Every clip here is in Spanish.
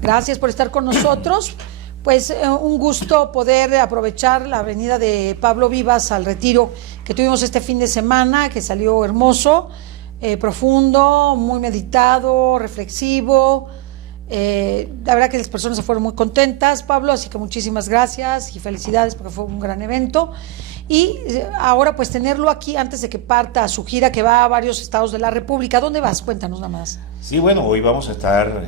Gracias por estar con nosotros. Pues un gusto poder aprovechar la venida de Pablo Vivas al retiro que tuvimos este fin de semana, que salió hermoso, profundo, muy meditado, reflexivo. La verdad que las personas se fueron muy contentas, Pablo, así que muchísimas gracias y felicidades porque fue un gran evento. Y ahora pues tenerlo aquí antes de que parta a su gira que va a varios estados de la República. ¿Dónde vas? Cuéntanos nada más. Sí, bueno, hoy vamos a estar,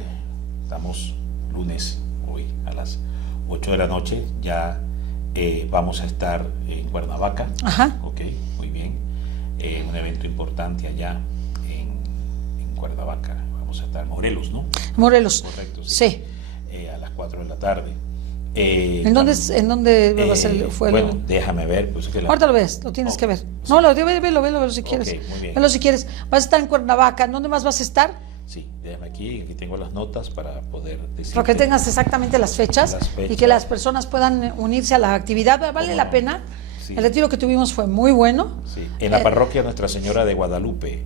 estamos lunes, hoy a las 8 de la noche, ya vamos a estar en Cuernavaca. Ajá. Ok, muy bien. Un evento importante allá en Cuernavaca. Vamos a estar en Morelos, ¿no? Morelos. Correcto, sí. A las 4 de la tarde. ¿En dónde va a ser? Bueno, déjame ver. Pues, ahorita lo ves, lo tienes que ver. No, velo si quieres. Okay, muy bien. Velo si quieres. Vas a estar en Cuernavaca. ¿Dónde más vas a estar? Sí, déjame aquí tengo las notas para poder decir. Para que tengas exactamente las fechas y que las personas puedan unirse a la actividad. Vale la pena. Sí. El retiro que tuvimos fue muy bueno. Sí. En la parroquia Nuestra Señora de Guadalupe,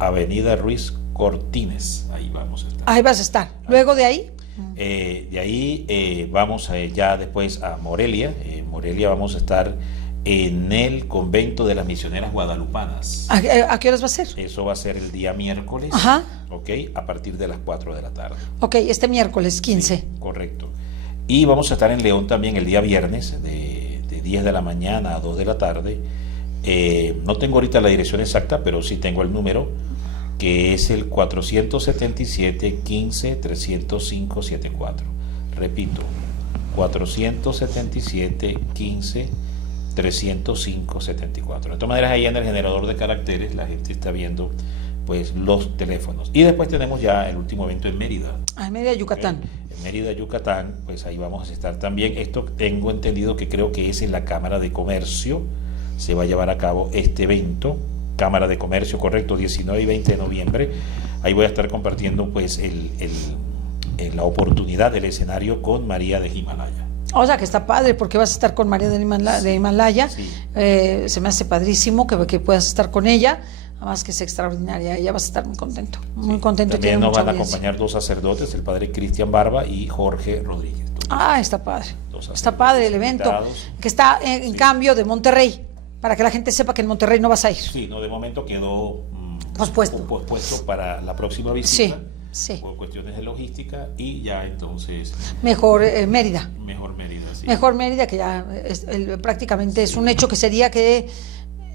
Avenida Ruiz Cortines. Ahí vamos a estar. Ahí vas a estar. Luego de ahí. De ahí vamos ya después a Morelia. En Morelia vamos a estar en el convento de las misioneras guadalupanas. ¿A qué horas va a ser? Eso va a ser el día miércoles. Ajá. Ok, a partir de las 4 de la tarde. Ok, este miércoles 15. Sí, correcto. Y vamos a estar en León también el día viernes de 10 de la mañana a 2 de la tarde. No tengo ahorita la dirección exacta, pero sí tengo el número, que es el 477 15 305 74. Repito, 477 15 305 74. De todas maneras, ahí en el generador de caracteres la gente está viendo pues los teléfonos. Y después tenemos ya el último evento en Mérida. En Mérida, Yucatán. En Mérida, Yucatán, pues ahí vamos a estar también. Esto tengo entendido que creo que es en la Cámara de Comercio. Se va a llevar a cabo este evento. Cámara de Comercio, correcto, 19 y 20 de noviembre. Ahí voy a estar compartiendo pues la oportunidad del escenario con María de Himalaya. O sea que está padre porque vas a estar con María de Himalaya. Sí. Se me hace padrísimo que puedas estar con ella. Además que es extraordinaria, ella vas a estar muy contento, muy contento. También nos van a acompañar dos sacerdotes, el padre Cristian Barba y Jorge Rodríguez. Está padre. Está padre el evento, que está en cambio de Monterrey, para que la gente sepa que en Monterrey no vas a ir. Sí, no, de momento quedó pospuesto para la próxima visita. Sí. Por cuestiones de logística y ya entonces... Mejor Mérida. Mejor Mérida, sí. Mejor Mérida, que ya prácticamente es un hecho que sería que...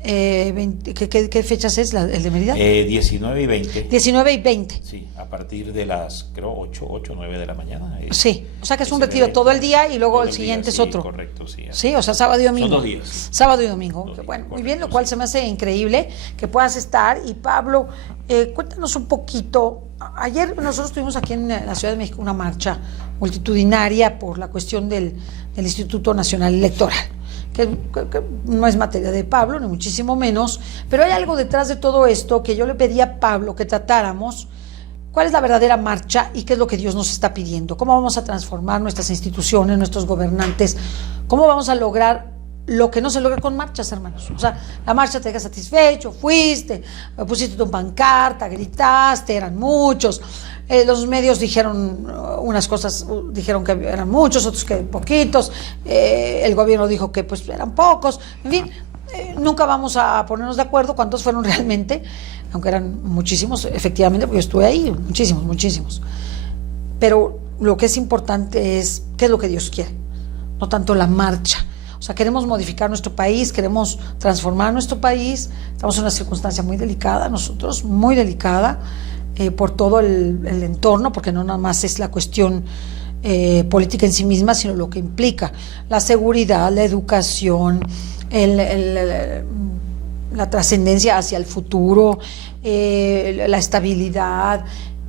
¿qué fechas es el de Mérida? 19 y 20. 19 y 20. Sí, a partir de las, creo, 8 o 9 de la mañana. Sí, o sea que es un retiro todo el día y luego el siguiente es otro. Correcto, sí. Sí, o sea, sábado y domingo. Son 2 días. Sábado y domingo. Bueno, correcto, muy bien, lo cual se me hace increíble que puedas estar. Y Pablo, cuéntanos un poquito. Ayer nosotros tuvimos aquí en la Ciudad de México una marcha multitudinaria por la cuestión del Instituto Nacional Electoral. Que no es materia de Pablo, ni muchísimo menos, pero hay algo detrás de todo esto que yo le pedí a Pablo que tratáramos. ¿Cuál es la verdadera marcha y qué es lo que Dios nos está pidiendo? ¿Cómo vamos a transformar nuestras instituciones, nuestros gobernantes? ¿Cómo vamos a lograr lo que no se logra con marchas, hermanos? O sea, la marcha te deja satisfecho, fuiste, pusiste tu pancarta, gritaste, eran muchos. Los medios dijeron unas cosas, dijeron que eran muchos, otros que poquitos. El gobierno dijo que pues eran pocos. En fin, nunca vamos a ponernos de acuerdo cuántos fueron realmente, aunque eran muchísimos, efectivamente, porque yo estuve ahí, muchísimos. Pero lo que es importante es qué es lo que Dios quiere, no tanto la marcha. O sea, queremos modificar nuestro país, queremos transformar nuestro país. Estamos en una circunstancia muy delicada, nosotros, muy delicada, por todo el entorno, porque no nada más es la cuestión política en sí misma, sino lo que implica la seguridad, la educación, la trascendencia hacia el futuro, la estabilidad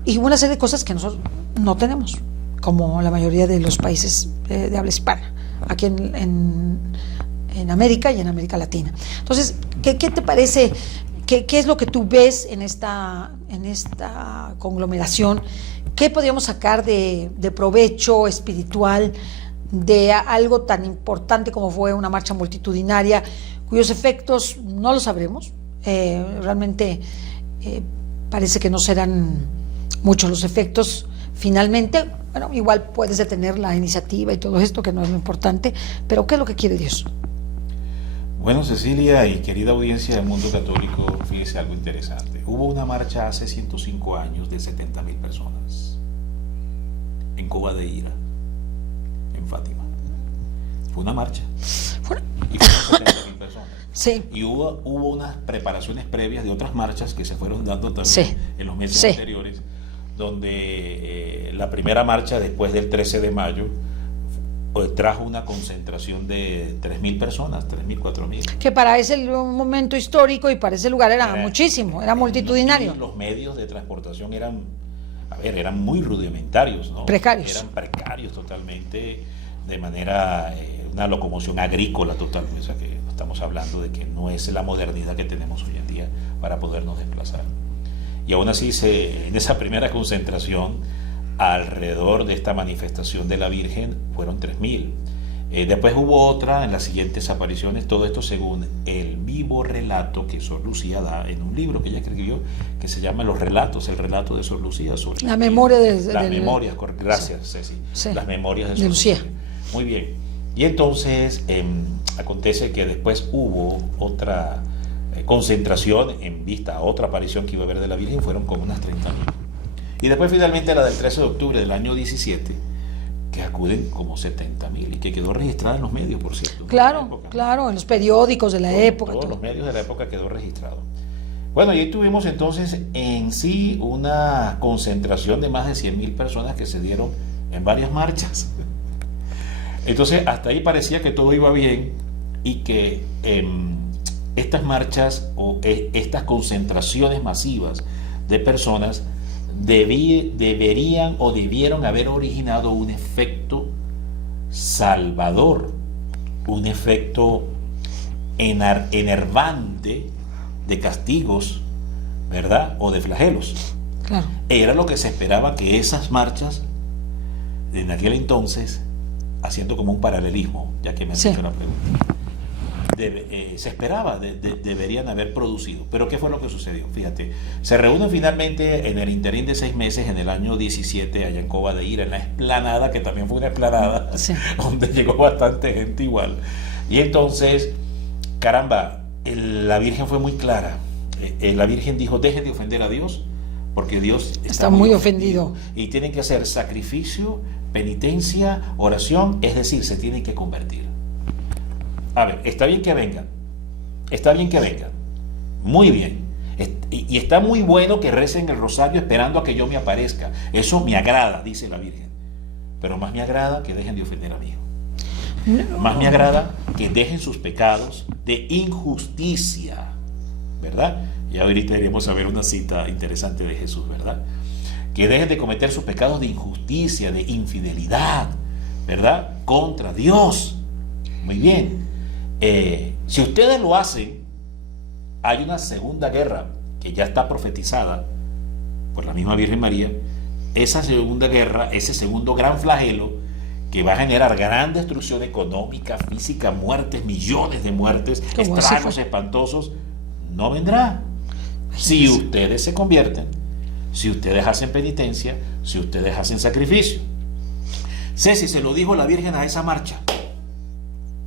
y una serie de cosas que nosotros no tenemos, como la mayoría de los países de habla hispana, aquí en América y en América Latina. Entonces, ¿qué te parece? ¿Qué es lo que tú ves en esta conglomeración? ¿Qué podríamos sacar de provecho espiritual de algo tan importante como fue una marcha multitudinaria, cuyos efectos no lo sabremos? Realmente parece que no serán muchos los efectos, finalmente, bueno, igual puedes detener la iniciativa y todo esto, que no es lo importante, pero ¿qué es lo que quiere Dios? Bueno, Cecilia y querida audiencia del mundo católico, fíjese algo interesante. Hubo una marcha hace 105 años de 70.000 personas en Cova de Ira, en Fátima. Fue una marcha. Y fueron 70.000 personas. Sí. Y hubo unas preparaciones previas de otras marchas que se fueron dando también Sí. en los meses Sí. anteriores, donde la primera marcha después del 13 de mayo trajo una concentración de 3.000 personas, 3.000, 4.000. Que para ese momento histórico y para ese lugar era muchísimo, era multitudinario. Y los medios de transportación eran muy rudimentarios, ¿no? Precarios. Eran precarios totalmente, de manera, una locomoción agrícola total, o sea que estamos hablando de que no es la modernidad que tenemos hoy en día para podernos desplazar. Y aún así, en esa primera concentración, alrededor de esta manifestación de la Virgen, fueron 3.000. Después hubo otra en las siguientes apariciones, todo esto según el vivo relato que Sor Lucía da en un libro que ella escribió, que se llama Los Relatos, el relato de Sor Lucía. La memoria de las memorias, gracias, sí. Ceci. Sí. Las memorias de De Sor Lucía. Muy bien. Y entonces acontece que después hubo otra concentración en vista a otra aparición que iba a haber de la Virgen, fueron como unas 30.000. Y después finalmente la del 13 de octubre del año 17, que acuden como 70.000 y que quedó registrada en los medios, por cierto. Claro, claro, en los periódicos de la época. Todos todo. los medios de la época quedó registrado. Bueno, y ahí tuvimos entonces en sí una concentración de más de 100.000 personas que se dieron en varias marchas. Entonces, hasta ahí parecía que todo iba bien y que estas marchas o estas concentraciones masivas de personas deberían o debieron haber originado un efecto salvador, un efecto enervante de castigos, ¿verdad? O de flagelos. Claro. Era lo que se esperaba que esas marchas, en aquel entonces, haciendo como un paralelismo, ya que me han Sí. hecho la pregunta, se esperaba, deberían haber producido. Pero ¿qué fue lo que sucedió? Fíjate, se reúnen finalmente en el interín de 6 meses, en el año 17, allá en Cova de Ira, en la explanada, que también fue una explanada, Sí. donde llegó bastante gente igual. Y entonces, caramba, la Virgen fue muy clara. La Virgen dijo: dejen de ofender a Dios, porque Dios Está muy ofendido. y tienen que hacer sacrificio, penitencia, oración, es decir, se tienen que convertir. A ver, está bien que vengan, muy bien, y está muy bueno que recen el rosario esperando a que yo me aparezca, eso me agrada, dice la Virgen, pero más me agrada que dejen de ofender a mi hijo. Más me agrada que dejen sus pecados de injusticia, ¿verdad? Y ahorita iremos a ver una cita interesante de Jesús, ¿verdad? Que dejen de cometer sus pecados de injusticia, de infidelidad, ¿verdad? Contra Dios. Muy bien. Si ustedes lo hacen, hay una segunda guerra que ya está profetizada por la misma Virgen María. Esa segunda guerra, ese segundo gran flagelo, que va a generar gran destrucción económica, física, muertes, millones de muertes, ¿Cómo estragos así fue? espantosos, no vendrá. Si ustedes se convierten, si ustedes hacen penitencia, si ustedes hacen sacrificio. Ceci, se lo dijo la Virgen a esa marcha.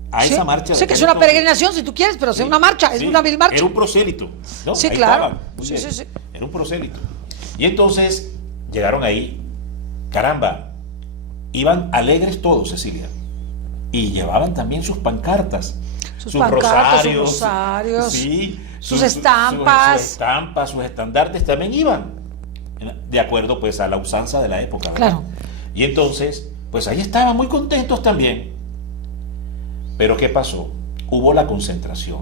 A Sí, esa marcha. sé que es una peregrinación si tú quieres, pero es una marcha, es una vil marcha. Era un prosélito, ¿no? Sí, Ahí claro. estaba, muy Sí, bien. sí, sí. Era un prosélito. Y entonces llegaron ahí, caramba, iban alegres todos, Cecilia, y llevaban también sus pancartas, Sus pancartas, sus rosarios, rosarios, sí, sus estampas. sus estampas, sus estandartes también iban, de acuerdo pues a la usanza de la época, ¿verdad? Claro. Y entonces, pues ahí estaban muy contentos también. Pero ¿qué pasó? Hubo la concentración,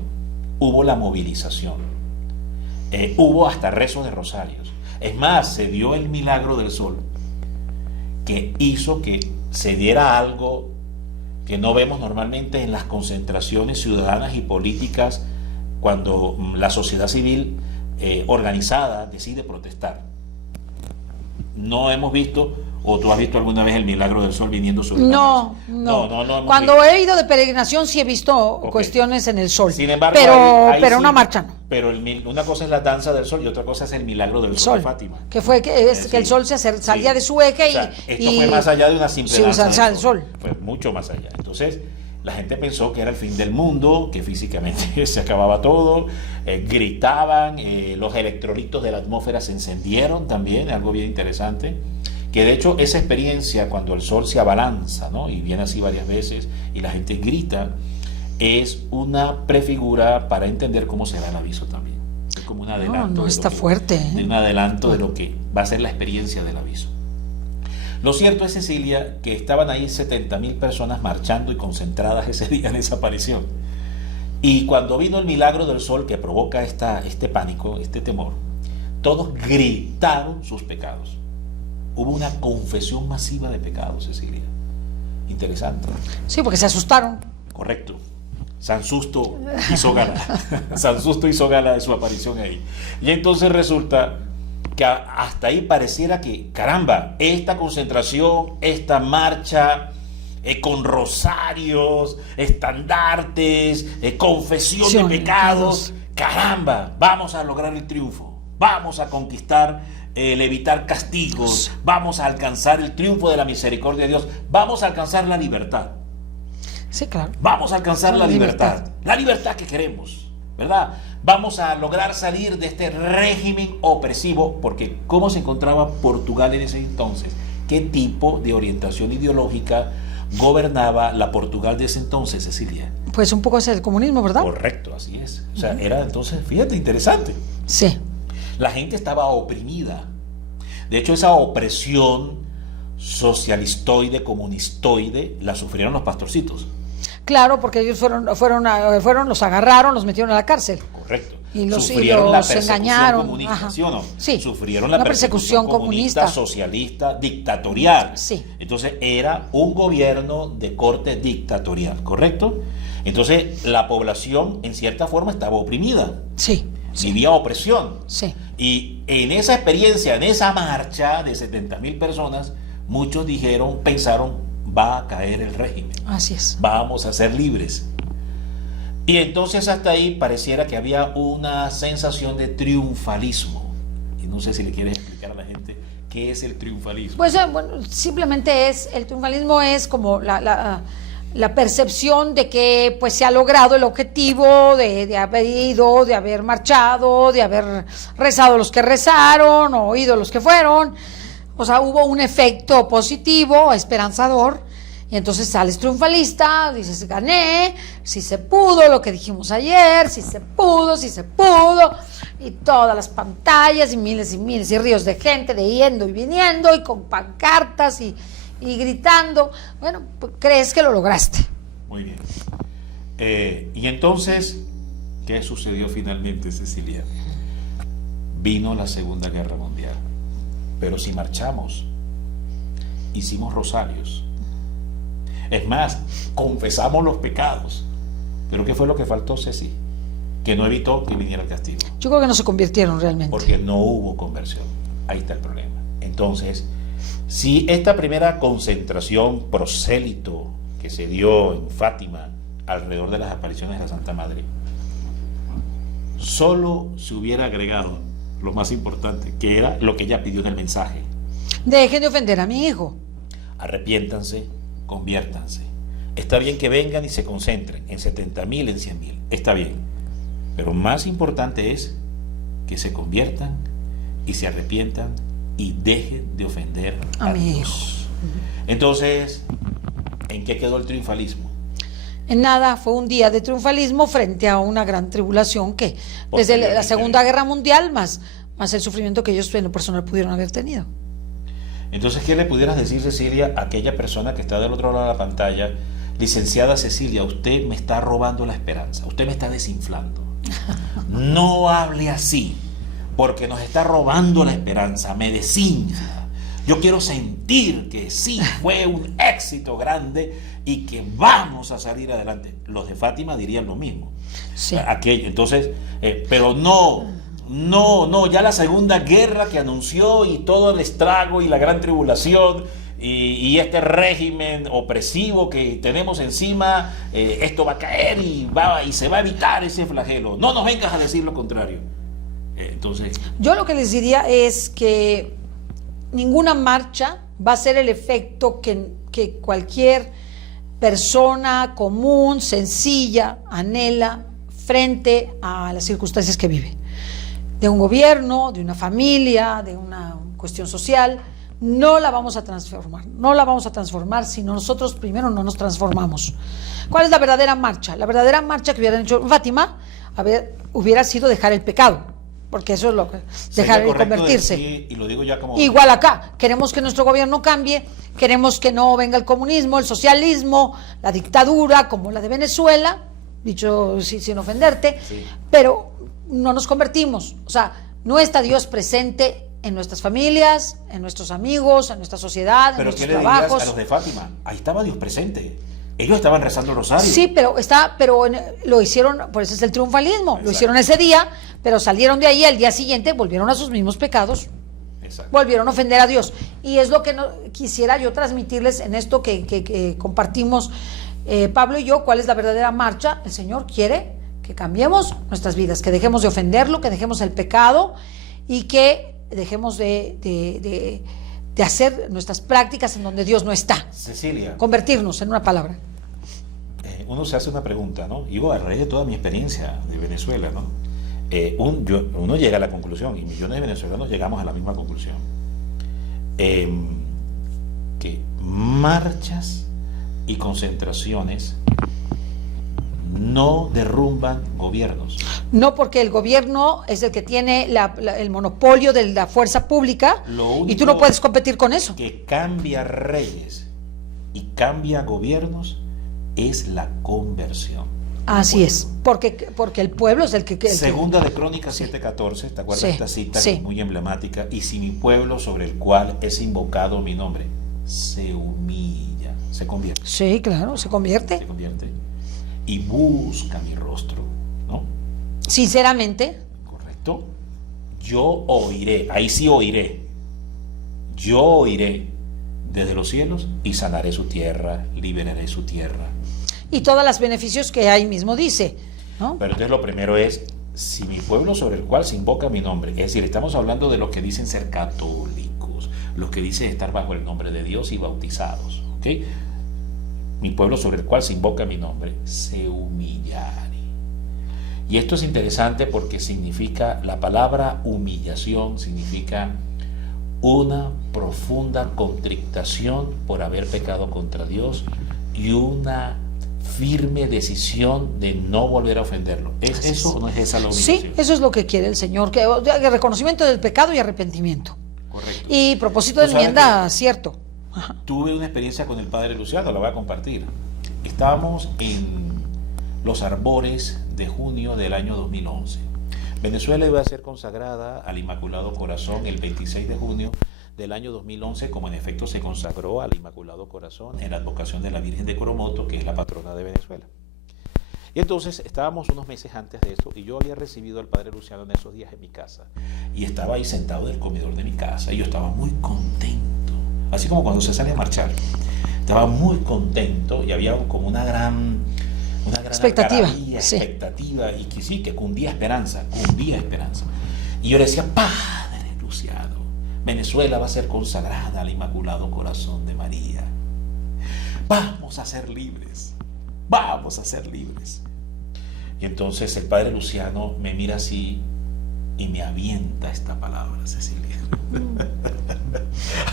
hubo la movilización, hubo hasta rezos de rosarios. Es más, se dio el milagro del sol, que hizo que se diera algo que no vemos normalmente en las concentraciones ciudadanas y políticas cuando la sociedad civil organizada decide protestar. No hemos visto ¿O tú has visto alguna vez el milagro del sol viniendo sobre la No, marcha? no. Cuando he ido de peregrinación sí he visto cuestiones en el sol. Sin embargo, pero una marcha no. Pero una cosa es la danza del sol y otra cosa es el milagro del sol de Fátima. Que fue que el sol salía de su eje esto fue más allá de una simple danza del sol. Fue mucho más allá. Entonces, la gente pensó que era el fin del mundo, que físicamente se acababa todo, gritaban, los electrolitos de la atmósfera se encendieron también, algo bien interesante. Que de hecho esa experiencia cuando el sol se abalanza, ¿no? Y viene así varias veces y la gente grita, es una prefigura para entender cómo será el aviso también. Es como un adelanto. No está fuerte. Un adelanto de lo que va a ser la experiencia del aviso. Lo cierto es, Cecilia, que estaban ahí 70.000 personas marchando y concentradas ese día en esa aparición. Y cuando vino el milagro del sol que provoca este pánico, este temor, todos gritaron sus pecados. Hubo una confesión masiva de pecados, Cecilia. Interesante. Sí, porque se asustaron. Correcto. San Susto hizo gala. San Susto hizo gala de su aparición ahí. Y entonces resulta que hasta ahí pareciera que, caramba, esta concentración, esta marcha, con rosarios, estandartes, confesión de pecados, caramba, vamos a lograr el triunfo. Vamos a conquistar el evitar castigos, vamos a alcanzar el triunfo de la misericordia de Dios, vamos a alcanzar la libertad. Sí, claro. Vamos a alcanzar la libertad que queremos, ¿verdad? Vamos a lograr salir de este régimen opresivo, porque ¿cómo se encontraba Portugal en ese entonces? ¿Qué tipo de orientación ideológica gobernaba la Portugal de ese entonces, Cecilia? Pues un poco es el comunismo, ¿verdad? Correcto, así es. O sea, era entonces, fíjate, interesante. Sí. La gente estaba oprimida. De hecho, esa opresión socialistoide, comunistoide, la sufrieron los pastorcitos. Claro, porque ellos fueron, los agarraron, los metieron a la cárcel. Correcto. Y los engañaron. Comunista, ¿sí o no? Sí. Sufrieron la persecución comunista, socialista, dictatorial. Sí. Entonces era un gobierno de corte dictatorial, ¿correcto? Entonces la población en cierta forma estaba oprimida. Sí. Vivía opresión. Sí. Y en esa experiencia, en esa marcha de 70.000 personas, muchos pensaron, va a caer el régimen. Así es. Vamos a ser libres. Y entonces hasta ahí pareciera que había una sensación de triunfalismo. Y no sé si le quieres explicar a la gente qué es el triunfalismo. Pues bueno, simplemente el triunfalismo es como la percepción de que pues se ha logrado el objetivo de haber ido, de haber marchado, de haber rezado los que rezaron o oído los que fueron. O sea, hubo un efecto positivo, esperanzador, y entonces sales triunfalista, dices, gané, si se pudo, lo que dijimos ayer, si se pudo, y todas las pantallas y miles y ríos de gente de yendo y viniendo y con pancartas y gritando. Bueno, pues crees que lo lograste. Muy bien. Y entonces, ¿qué sucedió finalmente, Cecilia? Vino la Segunda Guerra Mundial. Pero si marchamos, hicimos rosarios. Es más, confesamos los pecados. ¿Pero qué fue lo que faltó, Ceci? Que no evitó que viniera el castigo. Yo creo que no se convirtieron realmente. Porque no hubo conversión. Ahí está el problema. Entonces, si esta primera concentración prosélito que se dio en Fátima alrededor de las apariciones de la Santa Madre, solo se hubiera agregado lo más importante, que era lo que ella pidió en el mensaje. Dejen de ofender a mi hijo. Arrepiéntanse, conviértanse. Está bien que vengan y se concentren en 70.000, en 100.000. Está bien. Pero más importante es que se conviertan y se arrepientan y dejen de ofender a mi Dios. hijo. Entonces, ¿en qué quedó el triunfalismo? En nada, fue un día de triunfalismo frente a una gran tribulación que desde la Segunda Guerra Mundial más el sufrimiento que ellos en lo personal pudieron haber tenido. Entonces, ¿qué le pudieras decir, Cecilia, a aquella persona que está del otro lado de la pantalla? Licenciada Cecilia, usted me está robando la esperanza, usted me está desinflando. No hable así, porque nos está robando la esperanza, me desinfla. Yo quiero sentir que sí fue un éxito grande y que vamos a salir adelante. Los de Fátima dirían lo mismo. Sí. Entonces, pero no No, ya la segunda guerra que anunció y todo el estrago y la gran tribulación y este régimen opresivo que tenemos encima, esto va a caer y se va a evitar ese flagelo. No nos vengas a decir lo contrario. Entonces, yo lo que les diría es que ninguna marcha va a ser el efecto que cualquier persona común, sencilla, anhela frente a las circunstancias que vive. De un gobierno, de una familia, de una cuestión social, no la vamos a transformar si nosotros primero no nos transformamos. ¿Cuál es la verdadera marcha? La verdadera marcha que hubieran hecho Fátima hubiera sido dejar el pecado, porque eso es lo que dejar y convertirse. Decir, y lo digo ya como igual acá, queremos que nuestro gobierno cambie, queremos que no venga el comunismo, el socialismo, la dictadura como la de Venezuela, dicho sin ofenderte, sí. Pero no nos convertimos, o sea, no está Dios presente en nuestras familias, en nuestros amigos, en nuestra sociedad, en nuestros trabajos. ¿Pero qué le dirías a los de Fátima? Ahí estaba Dios presente. Ellos estaban rezando el rosario. Sí, pero lo hicieron, por eso es el triunfalismo. Exacto. Lo hicieron ese día, pero salieron de ahí al día siguiente, volvieron a sus mismos pecados. Exacto. Volvieron a ofender a Dios. Y es lo que quisiera yo transmitirles en esto que compartimos Pablo y yo, cuál es la verdadera marcha. El Señor quiere que cambiemos nuestras vidas, que dejemos de ofenderlo, que dejemos el pecado y que dejemos de hacer nuestras prácticas en donde Dios no está. Cecilia. Convertirnos en una palabra. Uno se hace una pregunta, ¿no? Digo, a raíz de toda mi experiencia de Venezuela, ¿no? Uno llega a la conclusión, y millones de venezolanos llegamos a la misma conclusión, que marchas y concentraciones no derrumban gobiernos. No, porque el gobierno es el que tiene el monopolio de la fuerza pública y tú no puedes competir con eso. Que cambia reyes y cambia gobiernos es la conversión. Así es, porque el pueblo es el que... Segunda de Crónicas 7:14, ¿te acuerdas de esta cita? Sí. Muy emblemática. Y si mi pueblo sobre el cual es invocado mi nombre se humilla, se convierte. Sí, claro, se convierte. Se convierte. Y busca mi rostro, ¿no? Sinceramente. Correcto. Yo oiré, ahí sí oiré. Yo oiré desde los cielos y sanaré su tierra, liberaré su tierra. Y todos los beneficios que ahí mismo dice, ¿no? Pero entonces lo primero es, si mi pueblo sobre el cual se invoca mi nombre, es decir, estamos hablando de los que dicen ser católicos, los que dicen estar bajo el nombre de Dios y bautizados, ¿ok? Mi pueblo sobre el cual se invoca mi nombre, se humillare. Y esto es interesante porque significa, la palabra humillación significa una profunda contrictación por haber pecado contra Dios y una firme decisión de no volver a ofenderlo. ¿Es eso o no es esa la humillación? Sí, eso es lo que quiere el Señor, que el reconocimiento del pecado y arrepentimiento. Correcto. Y propósito de enmienda, cierto. Ajá. Tuve una experiencia con el padre Luciano, la voy a compartir. Estábamos en los arbores de junio del año 2011. Venezuela iba a ser consagrada al Inmaculado Corazón el 26 de junio del año 2011, como en efecto se consagró al Inmaculado Corazón en la advocación de la Virgen de Coromoto, que es la patrona de Venezuela. Y entonces estábamos unos meses antes de eso y yo había recibido al padre Luciano en esos días en mi casa y estaba ahí sentado en el comedor de mi casa y yo estaba muy contento, así como cuando se sale a marchar. Estaba muy contento y había como una gran expectativa, expectativa y que sí, que cundía esperanza. Y yo le decía, padre Luciano, Venezuela va a ser consagrada al Inmaculado Corazón de María. Vamos a ser libres. Y entonces el padre Luciano me mira así y me avienta esta palabra, Cecilia.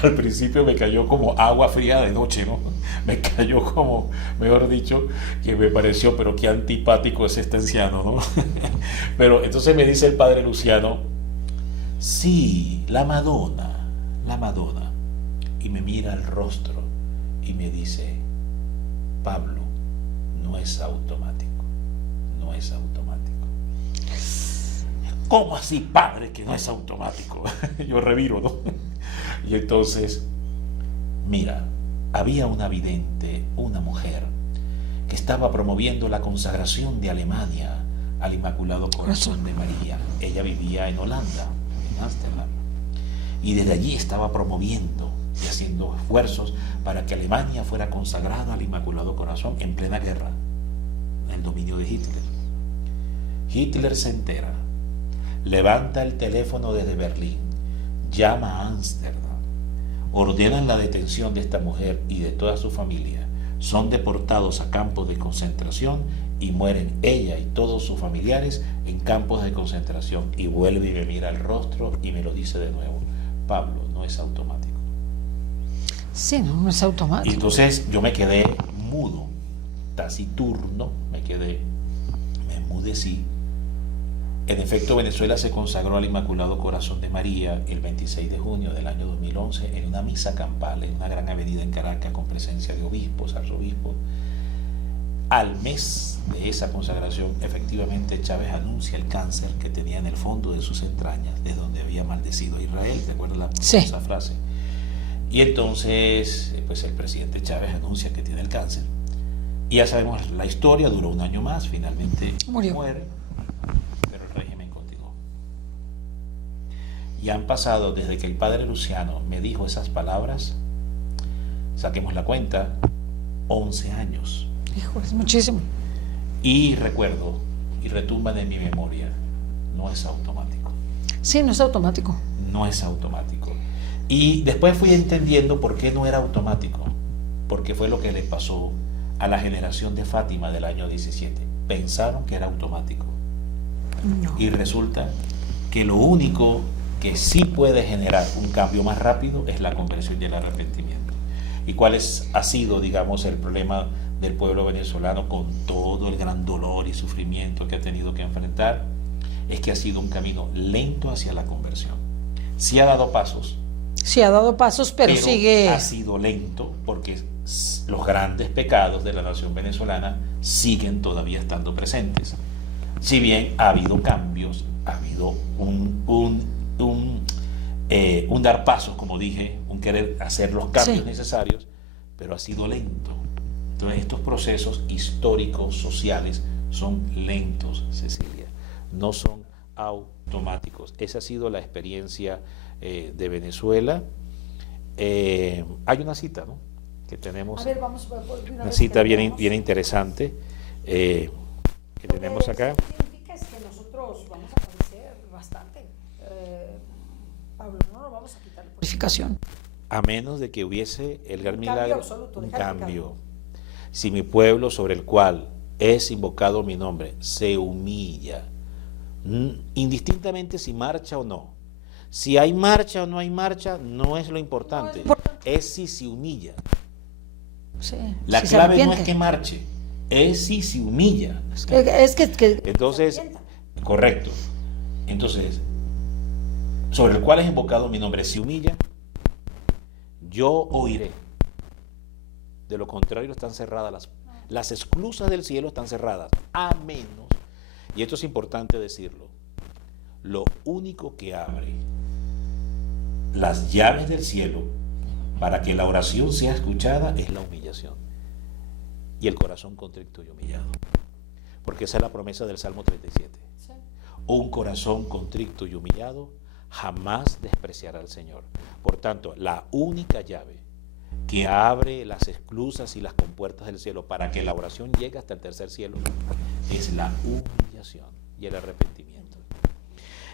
Al principio me cayó como agua fría de noche, ¿no? Me cayó como, mejor dicho, que me pareció, pero qué antipático es este anciano, ¿no? Pero entonces me dice el padre Luciano, sí, la Madonna. Y me mira al rostro y me dice, Pablo, no es automático. ¿Cómo así, padre, que no es automático? Yo reviro, ¿no? Y entonces, mira, había una vidente, una mujer, que estaba promoviendo la consagración de Alemania al Inmaculado Corazón de María. Ella vivía en Holanda, en Ámsterdam, y desde allí estaba promoviendo y haciendo esfuerzos para que Alemania fuera consagrada al Inmaculado Corazón en plena guerra, en el dominio de Hitler. Hitler se entera, levanta el teléfono desde Berlín, llama a Ámsterdam, ordenan la detención de esta mujer y de toda su familia, son deportados a campos de concentración y mueren ella y todos sus familiares en campos de concentración. Y vuelve y me mira el rostro y me lo dice de nuevo: Pablo, no es automático. Sí, no es automático. Y entonces yo me quedé mudo, taciturno, me enmudecí. En efecto, Venezuela se consagró al Inmaculado Corazón de María el 26 de junio del año 2011 en una misa campal en una gran avenida en Caracas con presencia de obispos, arzobispos. Al mes de esa consagración, efectivamente, Chávez anuncia el cáncer que tenía en el fondo de sus entrañas, desde donde había maldecido a Israel. ¿Te acuerdas esa frase? Y entonces, pues el presidente Chávez anuncia que tiene el cáncer. Y ya sabemos la historia, duró un año más, finalmente muere. Y han pasado, desde que el padre Luciano me dijo esas palabras, saquemos la cuenta, 11 años. Hijo, es muchísimo. Y recuerdo, y retumban en mi memoria, no es automático. Sí, no es automático. No es automático. Y después fui entendiendo por qué no era automático, porque fue lo que le pasó a la generación de Fátima del año 17. Pensaron que era automático. No. Y resulta que lo único que sí puede generar un cambio más rápido es la conversión y el arrepentimiento. ¿Y cuál ha sido, digamos, el problema del pueblo venezolano con todo el gran dolor y sufrimiento que ha tenido que enfrentar? Es que ha sido un camino lento hacia la conversión. Sí ha dado pasos. Sí ha dado pasos, pero sigue... ha sido lento porque los grandes pecados de la nación venezolana siguen todavía estando presentes. Si bien ha habido cambios, ha habido un dar pasos, como dije, un querer hacer los cambios necesarios, pero ha sido lento. Entonces estos procesos históricos, sociales, son lentos, Cecilia, no son automáticos. Esa ha sido la experiencia de Venezuela. Hay una cita, ¿no?, que tenemos, a ver, vamos una cita bien interesante que tenemos acá. Significa es que nosotros vamos a padecer bastante. Pablo, no nos vamos a quitar la purificación. A menos de que hubiese el gran milagro, absoluto, un cambio. Si mi pueblo, sobre el cual es invocado mi nombre, se humilla, indistintamente si marcha o no. Si hay marcha o no hay marcha, no es lo importante, es si se humilla. Sí, la clave no es que marche, es si se humilla. Entonces, correcto. Entonces, sobre el cual es invocado mi nombre, se humilla, yo oiré. De lo contrario, están cerradas las esclusas del cielo, están cerradas, a menos, y esto es importante decirlo, lo único que abre las llaves del cielo para que la oración sea escuchada es la humillación y el corazón contrito y humillado, porque esa es la promesa del Salmo 37. Sí. Un corazón contrito y humillado jamás despreciará al Señor. Por tanto, la única llave que abre las esclusas y las compuertas del cielo para que la oración llegue hasta el tercer cielo es la humillación y el arrepentimiento.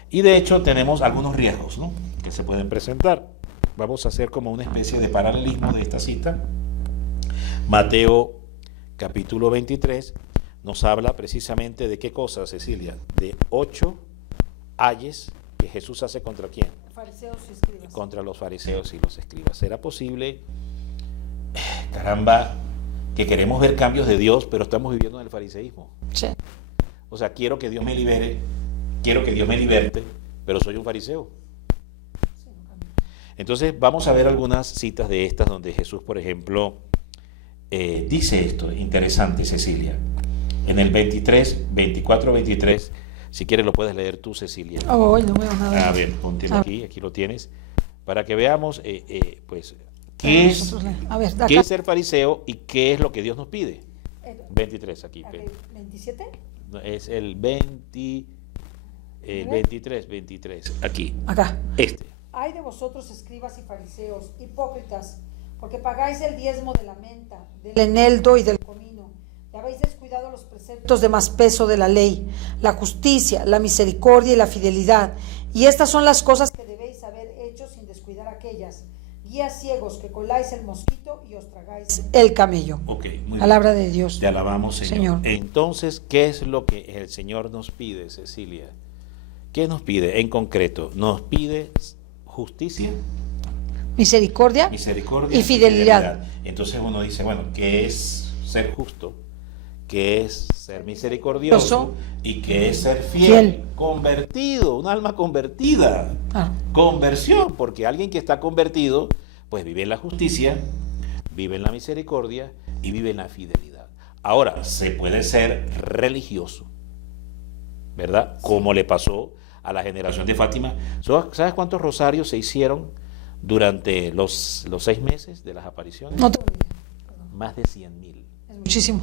Y de hecho tenemos algunos riesgos, ¿no?, que se pueden presentar. Vamos a hacer como una especie de paralelismo de esta cita. Mateo capítulo 23 nos habla precisamente de qué cosa, Cecilia, de 8 ayes que Jesús hace contra quién. Fariseos y escribas. Contra los fariseos y los escribas. ¿Será posible, caramba, que queremos ver cambios de Dios, pero estamos viviendo en el fariseísmo? Sí. O sea, quiero que Dios me libere, quiero que Dios me liberte, pero soy un fariseo. Entonces vamos a ver algunas citas de estas donde Jesús, por ejemplo, dice esto, interesante, Cecilia. En el 24-23, si quieres lo puedes leer tú, Cecilia. No veo nada. A ver, póntelo aquí lo tienes, para que veamos, pues, qué es ser fariseo y qué es lo que Dios nos pide. 23 aquí. ¿27? No, es el 23, aquí. Acá. Este. Ay de vosotros, escribas y fariseos, hipócritas, porque pagáis el diezmo de la menta, del eneldo y del comino, y habéis descuidado los preceptos de más peso de la ley, la justicia, la misericordia y la fidelidad. Y estas son las cosas que debéis haber hecho sin descuidar aquellas. Guías ciegos que coláis el mosquito y os tragáis el camello. Ok, muy bien. Palabra de Dios. Te alabamos, Señor. Entonces, ¿qué es lo que el Señor nos pide, Cecilia? ¿Qué nos pide en concreto? Nos pide justicia, Misericordia y fidelidad. Entonces uno dice, bueno, ¿qué es ser justo? ¿Qué es ser misericordioso? ¿Y qué es ser fiel? Convertido, un alma convertida. Conversión, porque alguien que está convertido, pues vive en la justicia, vive en la misericordia y vive en la fidelidad. Ahora, se puede ser religioso, ¿verdad? Como le pasó a la generación de Fátima. ¿Sabes cuántos rosarios se hicieron durante los 6 meses de las apariciones? No tengo idea. Más de 100.000. Es muchísimo.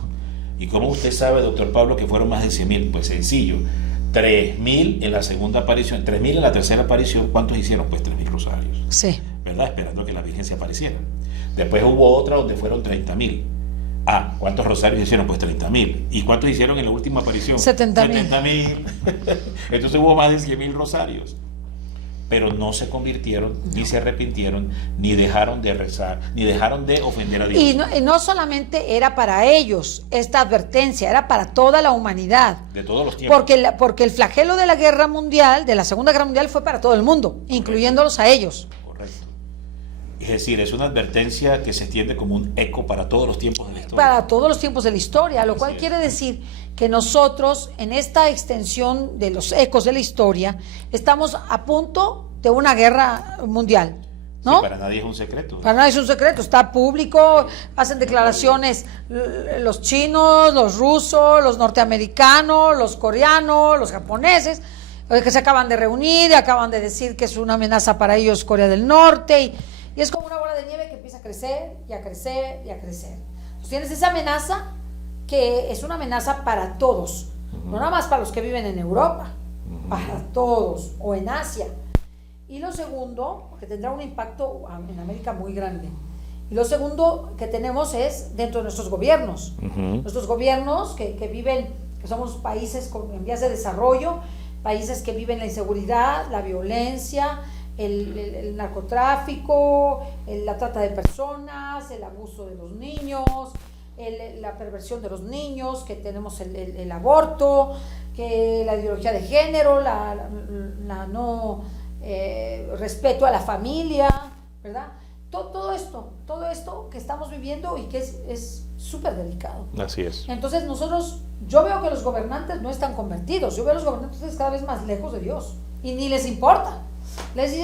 ¿Y cómo usted sabe, doctor Pablo, que fueron más de 100.000? Pues sencillo. 3.000 en la segunda aparición, 3.000 en la tercera aparición. ¿Cuántos hicieron? Pues 3.000 rosarios. Sí. ¿Verdad? Esperando que la Virgen se apareciera. Después hubo otra donde fueron 30.000. ¿Cuántos rosarios hicieron? Pues 30.000. ¿Y cuántos hicieron en la última aparición? 70.000. 70.000. Entonces hubo más de 100.000 rosarios. Pero no se convirtieron, ni se arrepintieron, ni dejaron de rezar, ni dejaron de ofender a Dios. Y no solamente era para ellos esta advertencia, era para toda la humanidad. De todos los tiempos. Porque el flagelo de la guerra mundial, de la Segunda Guerra Mundial, fue para todo el mundo, correcto, incluyéndolos a ellos. Correcto. Es decir, es una advertencia que se extiende como un eco para todos los tiempos de la historia. Para todos los tiempos de la historia, lo cual quiere decir que nosotros, en esta extensión de los ecos de la historia, estamos a punto de una guerra mundial, ¿no? Sí, para nadie es un secreto. Para nadie es un secreto, está público, hacen declaraciones los chinos, los rusos, los norteamericanos, los coreanos, los japoneses, que se acaban de reunir, acaban de decir que es una amenaza para ellos Corea del Norte, y es como una bola de nieve que empieza a crecer y a crecer y a crecer. Entonces tienes esa amenaza que es una amenaza para todos, no nada más para los que viven en Europa, para todos, o en Asia. Y lo segundo, que tendrá un impacto en América muy grande. Y lo segundo que tenemos es dentro de nuestros gobiernos. Nuestros gobiernos que viven, que somos países en vías de desarrollo, países que viven la inseguridad, la violencia, el narcotráfico, la trata de personas, el abuso de los niños, la perversión de los niños, que tenemos el aborto, que la ideología de género, la no respeto a la familia, ¿verdad? Todo esto que estamos viviendo y que es súper delicado. Así es. Entonces yo veo que los gobernantes no están convertidos, yo veo a los gobernantes cada vez más lejos de Dios y ni les importa.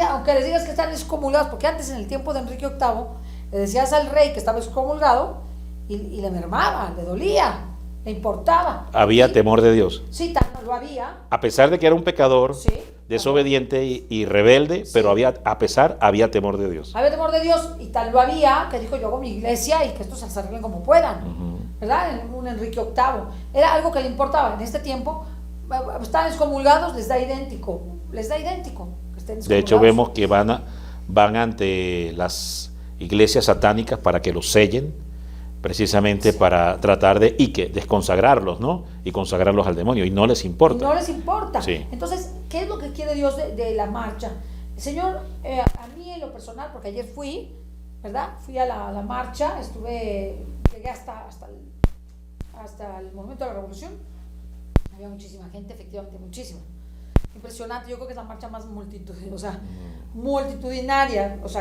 Aunque les digas que están excomulgados, porque antes en el tiempo de Enrique VIII le decías al rey que estaba excomulgado y le mermaba, le dolía, le importaba. Había temor de Dios. Sí, lo había. A pesar de que era un pecador, sí, desobediente y rebelde, sí, pero había temor de Dios. Había temor de Dios y tal lo había, que dijo: yo hago mi iglesia y que estos se arreglen como puedan, ¿verdad? En un Enrique VIII. Era algo que le importaba. En este tiempo, están excomulgados, les da idéntico. De hecho, vemos que van ante las iglesias satánicas para que los sellen, precisamente sí, para tratar de desconsagrarlos, ¿no? Y consagrarlos al demonio, y no les importa. Sí. Entonces, ¿qué es lo que quiere Dios de la marcha? Señor, a mí en lo personal, porque ayer fui, ¿verdad? Fui a la marcha, llegué hasta el momento de la revolución. Había muchísima gente, efectivamente, muchísima. Impresionante, yo creo que es la marcha más multitudinaria,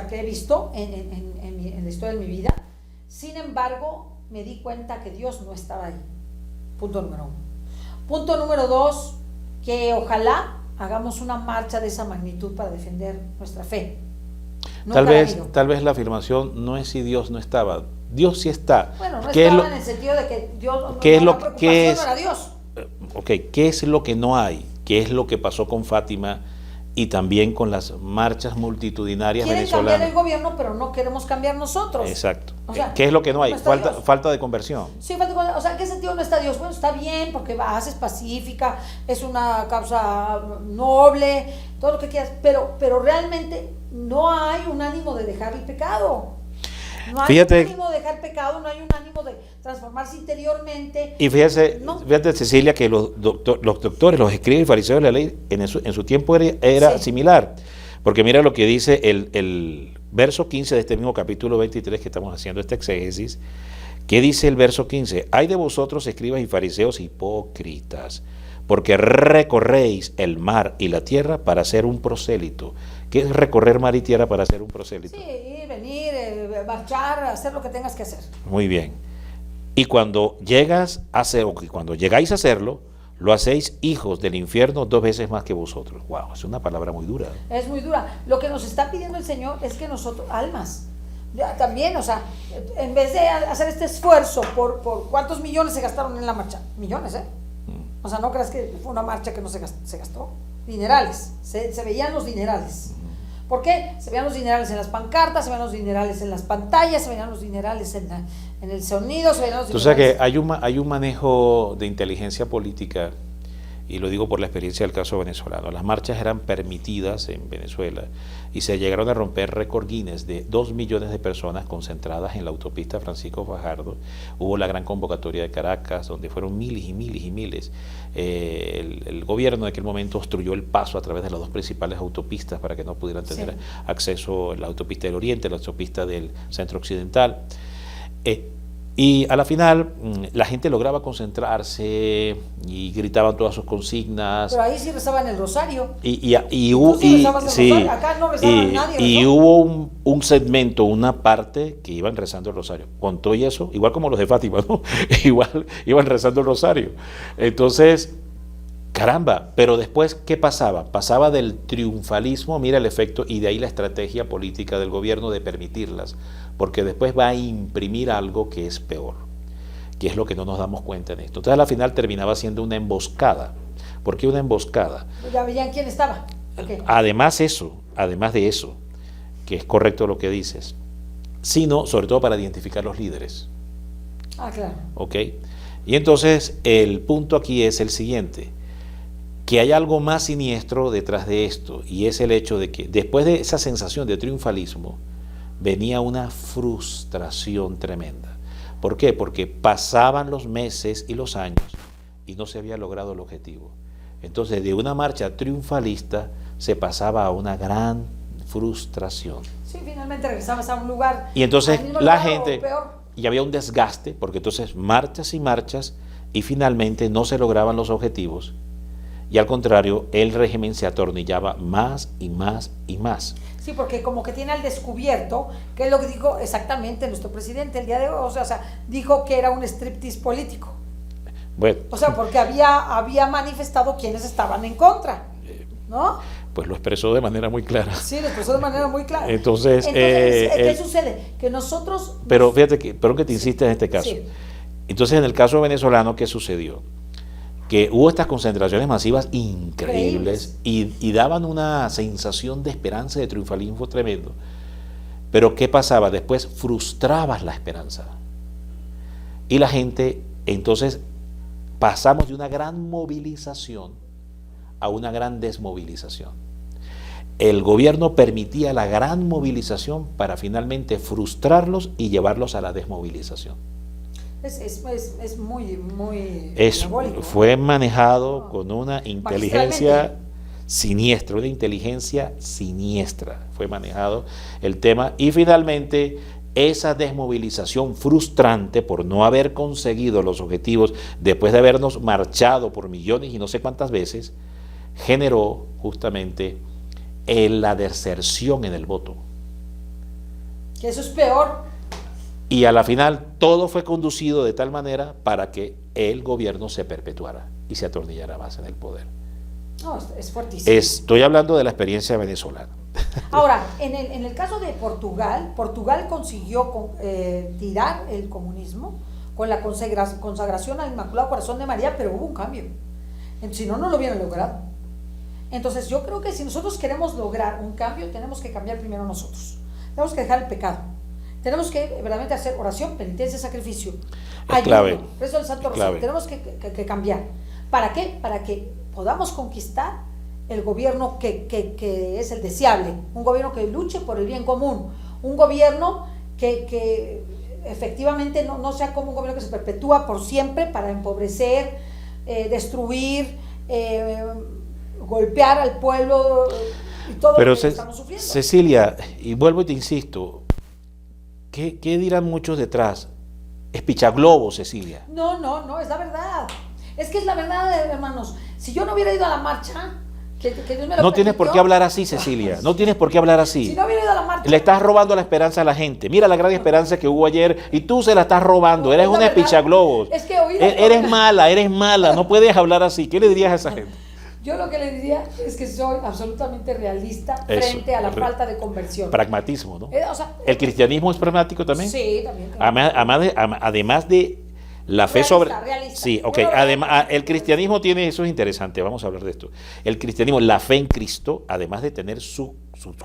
que he visto en la historia de mi vida. Sin embargo, me di cuenta que Dios no estaba ahí. Punto número 1. Punto número 2, que ojalá hagamos una marcha de esa magnitud para defender nuestra fe. Tal vez la afirmación no es si Dios no estaba. Dios sí está. Bueno, no estaba en el sentido de que Dios no era Dios. Ok, ¿qué es lo que no hay? ¿Qué es lo que pasó con Fátima y también con las marchas multitudinarias Quieren venezolanas. cambiar el gobierno, pero no queremos cambiar nosotros. Exacto. O sea, ¿qué es lo que no hay? no está Dios. Falta de conversión. Sí, o sea, ¿en qué sentido no está Dios? Bueno, está bien, porque es pacífica, es una causa noble, todo lo que quieras, pero realmente no hay un ánimo de dejar el pecado. No hay Fíjate, un ánimo de dejar pecado, no hay un ánimo de transformarse interiormente. y fíjate, No. fíjate, Cecilia, que los doctores, los escribas y fariseos de la ley en su tiempo era Sí. similar. Porque mira lo que dice el verso 15 de este mismo capítulo 23 que estamos haciendo este exégesis. ¿Qué dice el verso 15? Hay de vosotros, escribas y fariseos hipócritas, porque recorréis el mar y la tierra para ser un prosélito. ¿Qué es recorrer mar y tierra para ser un prosélito? Sí, ir, venir, marchar, hacer lo que tengas que hacer. Muy bien. Y cuando llegáis a hacerlo, lo hacéis hijos del infierno 2 veces más que vosotros. Wow, es una palabra muy dura. Es muy dura. Lo que nos está pidiendo el Señor es que nosotros, almas, ya, también, o sea, en vez de hacer este esfuerzo por ¿cuántos millones se gastaron en la marcha? Millones, ¿eh? O sea, no creas que fue una marcha que no se gastó. Dinerales, se veían los dinerales. ¿Por qué? Se veían los dinerales en las pancartas, se veían los dinerales en las pantallas, se veían los dinerales en el sonido, se veían los dinerales. Tú sabes que hay un manejo de inteligencia política, y lo digo por la experiencia del caso venezolano. Las marchas eran permitidas en Venezuela y se llegaron a romper récord Guinness de 2 millones de personas concentradas en la autopista Francisco Fajardo. Hubo la gran convocatoria de Caracas, donde fueron miles y miles y miles. El gobierno de aquel momento obstruyó el paso a través de las 2 principales autopistas para que no pudieran tener acceso a la autopista del Oriente, la autopista del Centro Occidental. Y a la final la gente lograba concentrarse y gritaban todas sus consignas. Pero ahí sí rezaban el rosario. Acá no rezaba nadie. Y hubo un segmento, una parte que iban rezando el rosario. Con todo y eso, igual como los de Fátima, ¿no? Igual iban rezando el rosario. Entonces, caramba, pero después, ¿qué pasaba? Pasaba del triunfalismo, mira el efecto, y de ahí la estrategia política del gobierno de permitirlas, porque después va a imprimir algo que es peor, que es lo que no nos damos cuenta en esto. Entonces, a la final terminaba siendo una emboscada. ¿Por qué una emboscada? Ya veían quién estaba. Okay. Además de eso, que es correcto lo que dices, sino, sobre todo para identificar los líderes. Ah, claro. ¿Ok? Y entonces, el punto aquí es el siguiente, que hay algo más siniestro detrás de esto, y es el hecho de que después de esa sensación de triunfalismo venía una frustración tremenda. ¿Por qué? Porque pasaban los meses y los años y no se había logrado el objetivo. Entonces, de una marcha triunfalista se pasaba a una gran frustración. Sí, finalmente regresabas a un lugar. Y entonces la gente, peor. y había un desgaste, porque entonces marchas y marchas, y finalmente no se lograban los objetivos. Y al contrario, el régimen se atornillaba más y más y más. Sí, porque como que tiene al descubierto, que es lo que dijo exactamente nuestro presidente el día de hoy, o sea, dijo que era un striptease político. Bueno, o sea, porque había manifestado quienes estaban en contra, ¿no? Pues lo expresó de manera muy clara. Sí, lo expresó de manera muy clara. Entonces ¿qué sucede? Que nosotros... Pero fíjate que, perdón que te insista en este caso. Sí. Entonces, en el caso venezolano, ¿qué sucedió? Que hubo estas concentraciones masivas increíbles y daban una sensación de esperanza, de triunfalismo tremendo. Pero ¿qué pasaba? Después frustrabas la esperanza. Y la gente, entonces, pasamos de una gran movilización a una gran desmovilización. El gobierno permitía la gran movilización para finalmente frustrarlos y llevarlos a la desmovilización. Es muy diabólico. Fue manejado con una inteligencia siniestra, fue manejado el tema, y finalmente esa desmovilización frustrante por no haber conseguido los objetivos después de habernos marchado por millones y no sé cuántas veces, generó justamente la deserción en el voto. Que eso es peor. Y a la final todo fue conducido de tal manera para que el gobierno se perpetuara y se atornillara más en el poder. No, es fuertísimo. Estoy hablando de la experiencia venezolana. Ahora, en el caso de Portugal consiguió tirar el comunismo con la consagración al Inmaculado Corazón de María, pero hubo un cambio. Si no, no lo hubieran logrado. Entonces yo creo que si nosotros queremos lograr un cambio, tenemos que cambiar primero nosotros. Tenemos que dejar el pecado. Tenemos que verdaderamente hacer oración, penitencia, sacrificio. Es clave. Rezo del Santo Rosario. Tenemos que cambiar. ¿Para qué? Para que podamos conquistar el gobierno que es el deseable. Un gobierno que luche por el bien común. Un gobierno que efectivamente no sea como un gobierno que se perpetúa por siempre para empobrecer, destruir, golpear al pueblo y todo lo que estamos sufriendo. Cecilia, y vuelvo y te insisto, ¿qué dirán muchos detrás? Es pichaglobo, Cecilia. No, es la verdad. Es que es la verdad, hermanos. Si yo no hubiera ido a la marcha, que Dios me lo No tienes por qué hablar así, Cecilia. No tienes por qué hablar así. Si no hubiera ido a la marcha, le estás robando la esperanza a la gente. Mira la gran esperanza que hubo ayer y tú se la estás robando. Eres una pichaglobos. Es que eres mala. No puedes hablar así. ¿Qué le dirías a esa gente? Yo lo que le diría es que soy absolutamente realista frente a la falta de conversión. Pragmatismo, ¿no? ¿El cristianismo es pragmático también? Sí, también. Además de la fe realista. Sí, ok. Además, el cristianismo tiene, eso es interesante, vamos a hablar de esto. El cristianismo, la fe en Cristo, además de tener su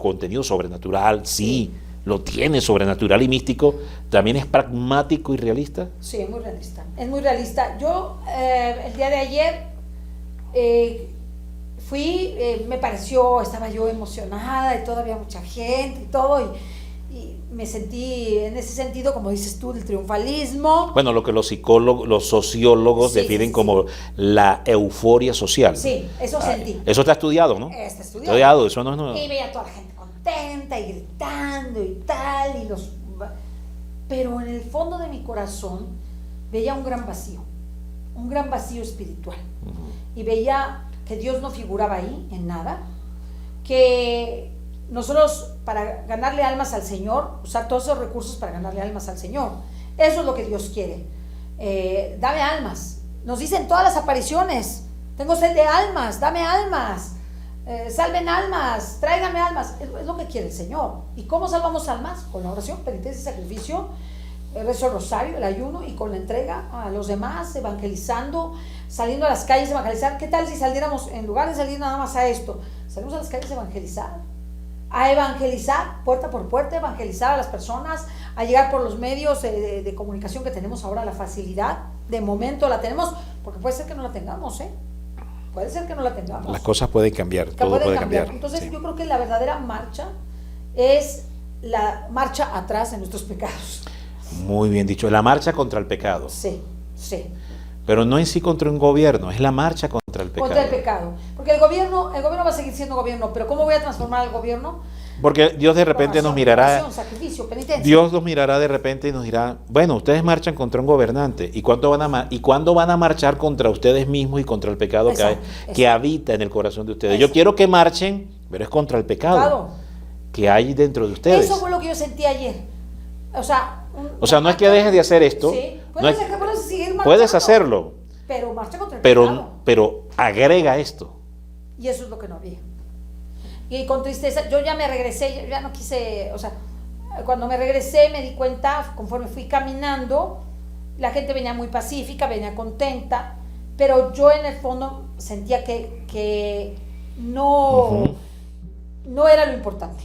contenido sobrenatural, sí, lo tiene sobrenatural y místico, también es pragmático y realista. Sí, es muy realista. Es muy realista. Yo, el día de ayer, me pareció, estaba yo emocionada y todavía mucha gente y todo, y me sentí en ese sentido, como dices tú, del triunfalismo. Bueno, lo que los sociólogos definen como la euforia social. Sí, eso sentí. Eso está estudiado, ¿no? Está estudiado. Eso no es nuevo. Y veía a toda la gente contenta y gritando y tal, pero en el fondo de mi corazón veía un gran vacío espiritual. Y veía que Dios no figuraba ahí en nada, que nosotros para ganarle almas al Señor, usar todos esos recursos para ganarle almas al Señor, eso es lo que Dios quiere. Dame almas, nos dicen todas las apariciones, tengo sed de almas, dame almas, salven almas, tráiganme almas, es lo que quiere el Señor. ¿Y cómo salvamos almas? Con la oración, penitencia y sacrificio, el rezo del rosario, el ayuno y con la entrega a los demás, evangelizando, saliendo a las calles a evangelizar. ¿Qué tal si saliéramos, en lugar de salir nada más a esto, salimos a las calles a evangelizar puerta por puerta, evangelizar a las personas, a llegar por los medios de comunicación que tenemos ahora, la facilidad, de momento la tenemos, porque puede ser que no la tengamos, puede ser que no la tengamos. Las cosas pueden cambiar, todo puede cambiar. Entonces yo creo que la verdadera marcha es la marcha atrás de nuestros pecados. Muy bien dicho, la marcha contra el pecado. Sí. Pero no en sí contra un gobierno, es la marcha contra el pecado. Contra el pecado. Porque el gobierno va a seguir siendo gobierno, pero ¿cómo voy a transformar al gobierno? Porque Dios de repente nos mirará. Sacrificio, penitencia. Dios nos mirará de repente y nos dirá, bueno, ustedes marchan contra un gobernante. ¿Y cuándo van a marchar contra ustedes mismos y contra el pecado que habita en el corazón de ustedes? Exacto. Yo quiero que marchen, pero es contra el pecado que hay dentro de ustedes. Eso fue lo que yo sentí ayer. O sea, no es que dejes de hacer esto. Sí, puedes hacerlo. Pero marcha contra el pecado. Pero agrega esto. Y eso es lo que no había. Y con tristeza, yo ya me regresé, ya no quise, cuando me regresé me di cuenta, conforme fui caminando, la gente venía muy pacífica, venía contenta, pero yo en el fondo sentía que no era lo importante.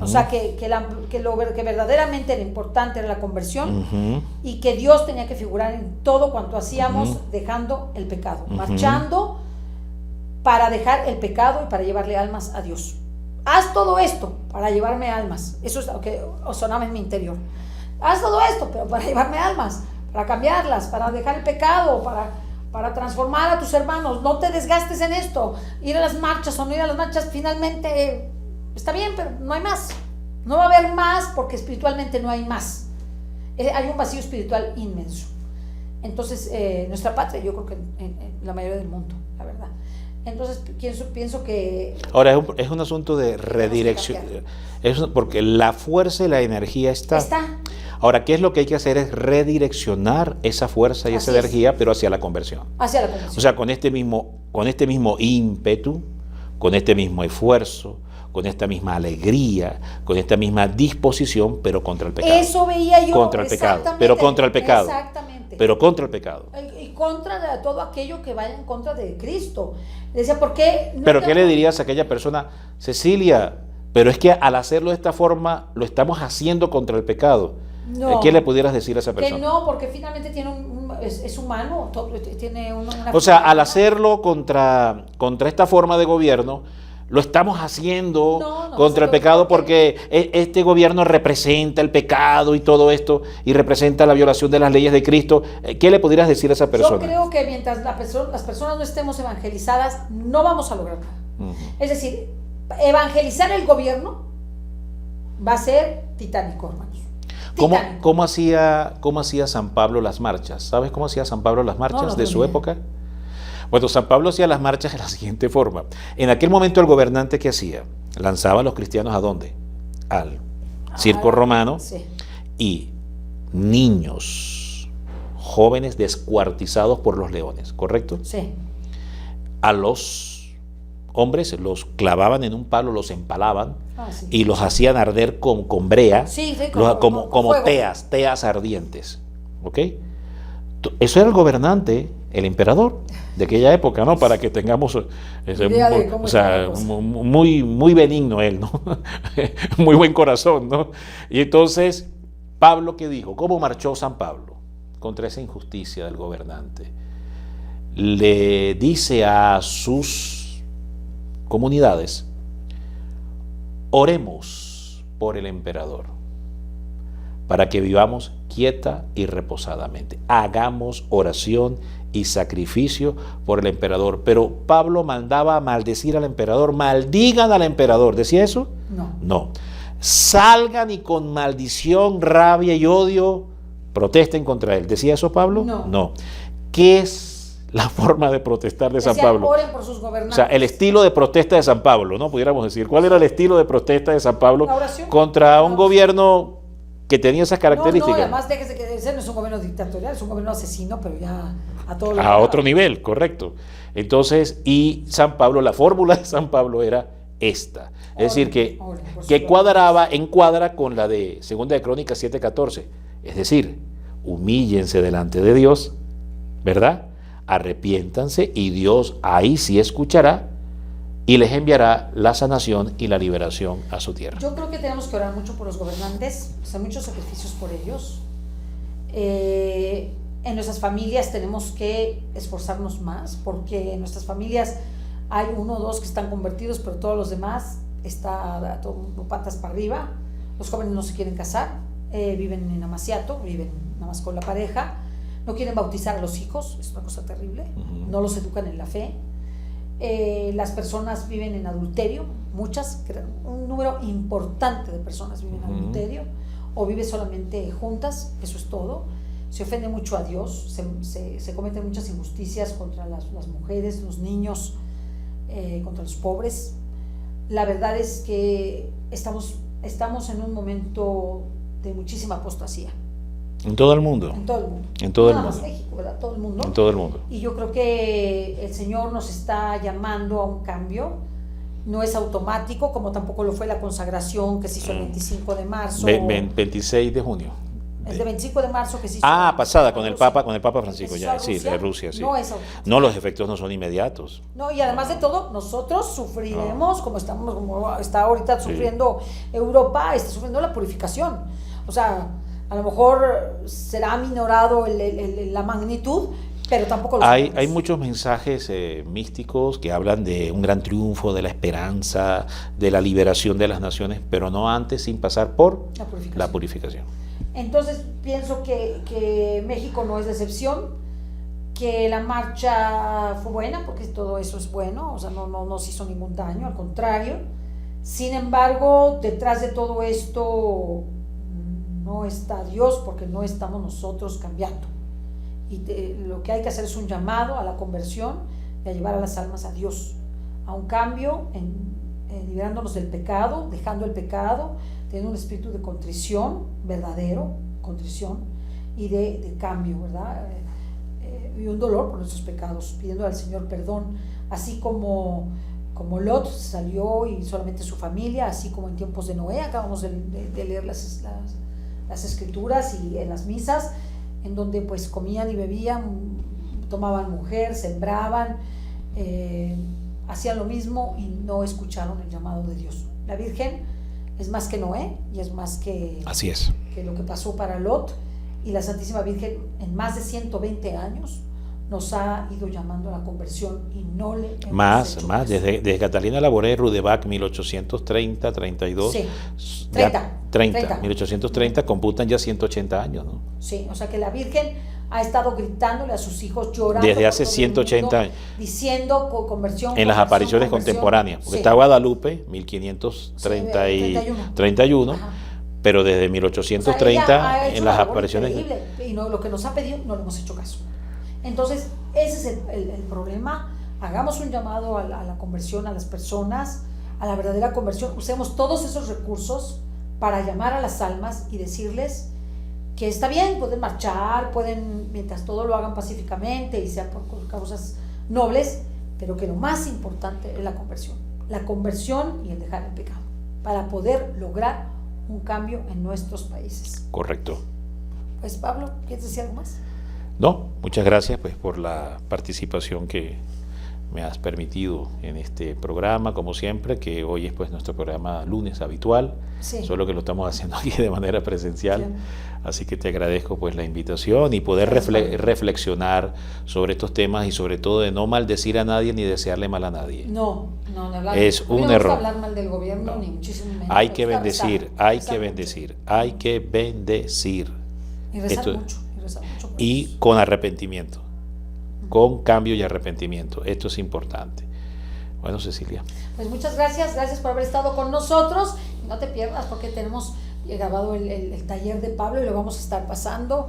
O sea, que verdaderamente era importante era la conversión y que Dios tenía que figurar en todo cuanto hacíamos, dejando el pecado, marchando para dejar el pecado y para llevarle almas a Dios. Haz todo esto para llevarme almas. Eso es lo que sonaba en mi interior. Haz todo esto, pero para llevarme almas, para cambiarlas, para dejar el pecado, para transformar a tus hermanos. No te desgastes en esto. Ir a las marchas o no ir a las marchas, finalmente está bien, pero no hay más. No va a haber más porque espiritualmente no hay más. Hay un vacío espiritual inmenso. Entonces, nuestra patria, yo creo que en la mayoría del mundo, la verdad. Entonces, pienso que... Ahora, es un asunto de redirección. Porque la fuerza y la energía está. Ahora, ¿qué es lo que hay que hacer? Es redireccionar esa fuerza y esa energía, pero hacia la conversión. Hacia la conversión. O sea, con este mismo ímpetu, con este mismo esfuerzo, con esta misma alegría, con esta misma disposición, pero contra el pecado. Eso veía yo. Contra el pecado, pero contra el pecado. Exactamente. Exactamente. pero contra el pecado. Y contra de todo aquello que vaya en contra de Cristo. Le decía, ¿por qué? No, Pero ¿qué le dirías a aquella persona? Cecilia, pero es que al hacerlo de esta forma lo estamos haciendo contra el pecado. no, ¿Qué le pudieras decir a esa que persona? no, porque finalmente tiene es humano, tiene una O sea, al forma. hacerlo contra esta forma de gobierno, lo estamos haciendo No, contra el pecado porque este gobierno representa el pecado y todo esto, y representa la violación de las leyes de Cristo. ¿Qué le pudieras decir a esa persona? Yo creo que mientras las personas no estemos evangelizadas, no vamos a lograr nada. Ujú. Es decir, evangelizar el gobierno va a ser titánico, hermanos. Titánico. ¿Cómo hacía San Pablo las marchas? ¿Sabes cómo hacía San Pablo las marchas No de su tenía. época? Bueno, San Pablo hacía las marchas de la siguiente forma. En aquel momento el gobernante, ¿qué hacía? Lanzaba a los cristianos ¿a dónde? Al circo romano, Sí. y niños, jóvenes descuartizados por los leones, ¿correcto? Sí. A los hombres los clavaban en un palo, los empalaban Sí. y los hacían arder con brea, Sí, sí, como fuego. teas ardientes. ¿Ok? Eso era el gobernante, el emperador de aquella época, ¿no? Para que tengamos Idea de cómo estaba la cosa. muy benigno él, ¿no? Muy buen corazón, ¿no? Y entonces, Pablo, ¿qué dijo? ¿Cómo marchó San Pablo contra esa injusticia del gobernante? Le dice a sus comunidades: oremos por el emperador para que vivamos quieta y reposadamente. Hagamos oración y sacrificio por el emperador. Pero Pablo mandaba a maldecir al emperador. Maldigan al emperador. ¿Decía eso? No. No. Salgan y con maldición, rabia y odio protesten contra él. ¿Decía eso Pablo? No. No. ¿Qué es la forma de protestar de San Decía, Pablo? oren por sus O gobernantes. sea, el estilo de protesta de San Pablo, ¿no? Pudiéramos decir. ¿Cuál era el estilo de protesta de San Pablo La oración. contra La un oración. gobierno que tenía esas características? No, además déjese que ese no es un gobierno dictatorial, es un gobierno asesino, pero ya a todo lo A otro nivel, correcto. Entonces, y San Pablo, la fórmula de San Pablo era esta. Es decir, que encuadra con la de 2 de Crónicas 7:14. Es decir, humíllense delante de Dios, ¿verdad? Arrepiéntanse y Dios ahí sí escuchará y les enviará la sanación y la liberación a su tierra. Yo creo que tenemos que orar mucho por los gobernantes, hacer muchos sacrificios por ellos. En nuestras familias tenemos que esforzarnos más, porque en nuestras familias hay 1 o 2 que están convertidos, pero todos los demás está todo patas para arriba. Los jóvenes no se quieren casar, viven en amaciato, viven nada más con la pareja, no quieren bautizar a los hijos, es una cosa terrible, no los educan en la fe. Las personas viven en adulterio, un número importante de personas viven en adulterio, o viven solamente juntas, eso es todo. Se ofende mucho a Dios, se cometen muchas injusticias contra las mujeres, los niños, contra los pobres. La verdad es que estamos en un momento de muchísima apostasía. En todo el mundo. En todo el mundo. En todo el Nada mundo. más México, ¿verdad? Todo el mundo. En todo el mundo. Y yo creo que el Señor nos está llamando a un cambio. No es automático, como tampoco lo fue la consagración que se hizo el 25 de marzo. 26 de junio. Es de 25 de marzo que se hizo. Pasada con el Papa Francisco, ¿Se ya, hizo sí, Rusia? de Rusia, sí. No es automático. No, los efectos no son inmediatos. No, y además de todo, nosotros sufriremos, como está ahorita sufriendo Europa, está sufriendo la purificación. O sea, a lo mejor será minorado la magnitud, pero tampoco lo sabemos. Hay muchos mensajes místicos que hablan de un gran triunfo, de la esperanza, de la liberación de las naciones, pero no antes sin pasar por la purificación. Entonces pienso que México no es la excepción, que la marcha fue buena, porque todo eso es bueno, o sea, no se hizo ningún daño, al contrario. Sin embargo, detrás de todo esto no está Dios, porque no estamos nosotros cambiando. Y lo que hay que hacer es un llamado a la conversión y a llevar a las almas a Dios, a un cambio, liberándonos del pecado, dejando el pecado, teniendo un espíritu de contrición, verdadero, contrición y de cambio, ¿verdad? Y un dolor por nuestros pecados, pidiendo al Señor perdón, así como Lot salió y solamente su familia, así como en tiempos de Noé. Acabamos de leer las escrituras y en las misas, en donde pues comían y bebían, tomaban mujer, sembraban, hacían lo mismo y no escucharon el llamado de Dios. La Virgen es más que Noé y es más que, Así es. que lo que pasó para Lot, y la Santísima Virgen en más de 120 años nos ha ido llamando a la conversión y no le hemos Más, hecho más, caso. desde Catalina Labouré, Rudebach, 1830, 32, Sí, ya 30. 1830, computan ya 180 años, ¿no? Sí, o sea que la Virgen ha estado gritándole a sus hijos, llorando Desde hace por todo el 180 mundo, años. diciendo conversión. En las conversión, apariciones conversión. contemporáneas, porque Sí. está Guadalupe, 1531, 31, Ajá. pero desde O sea, 1830 ella ha hecho en una las labor apariciones. increíble, y no, lo que nos ha pedido no le hemos hecho caso. Entonces, ese es el problema. Hagamos un llamado a la conversión, a las personas, a la verdadera conversión. Usemos todos esos recursos para llamar a las almas y decirles que está bien, pueden marchar, pueden, mientras todo lo hagan pacíficamente y sea por causas nobles, pero que lo más importante es la conversión y el dejar el pecado, para poder lograr un cambio en nuestros países. Correcto. Pues Pablo, ¿quieres decir algo más? No, muchas gracias pues por la participación que me has permitido en este programa, como siempre, que hoy es pues nuestro programa lunes habitual, Sí. solo que lo estamos haciendo aquí de manera presencial, Bien. así que te agradezco pues la invitación y poder reflexionar sobre estos temas y sobre todo de no maldecir a nadie ni desearle mal a nadie. No hablar. Es A mí no un me gusta error. hablar mal del gobierno, No. ni muchísimo menos. Hay Me que gusta bendecir, rezar, hay rezar que mucho. bendecir, hay que bendecir. Y rezar Esto- mucho, y rezar mucho por Y ellos. con arrepentimiento, con cambio y arrepentimiento. Esto es importante. Bueno, Cecilia. Pues muchas gracias por haber estado con nosotros. Y no te pierdas porque tenemos grabado el taller de Pablo y lo vamos a estar pasando.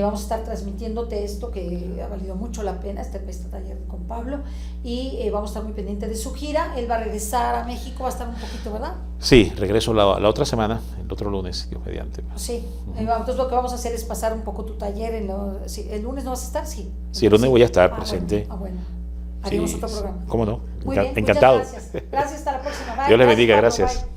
Vamos a estar transmitiéndote esto que ha valido mucho la pena, este taller con Pablo. Y vamos a estar muy pendientes de su gira. Él va a regresar a México, va a estar un poquito, ¿verdad? Sí, regreso la otra semana, el otro lunes, Dios mediante. Sí. Entonces lo que vamos a hacer es pasar un poco tu taller. Sí, ¿el lunes no vas a estar? Sí. Sí, el lunes voy a estar presente. Bueno. Haremos Sí, otro programa. ¿cómo no? Muy bien, Encantado. muchas gracias. Gracias, hasta la próxima. Bye. Dios les Gracias, bendiga, Pablo. gracias. Bye.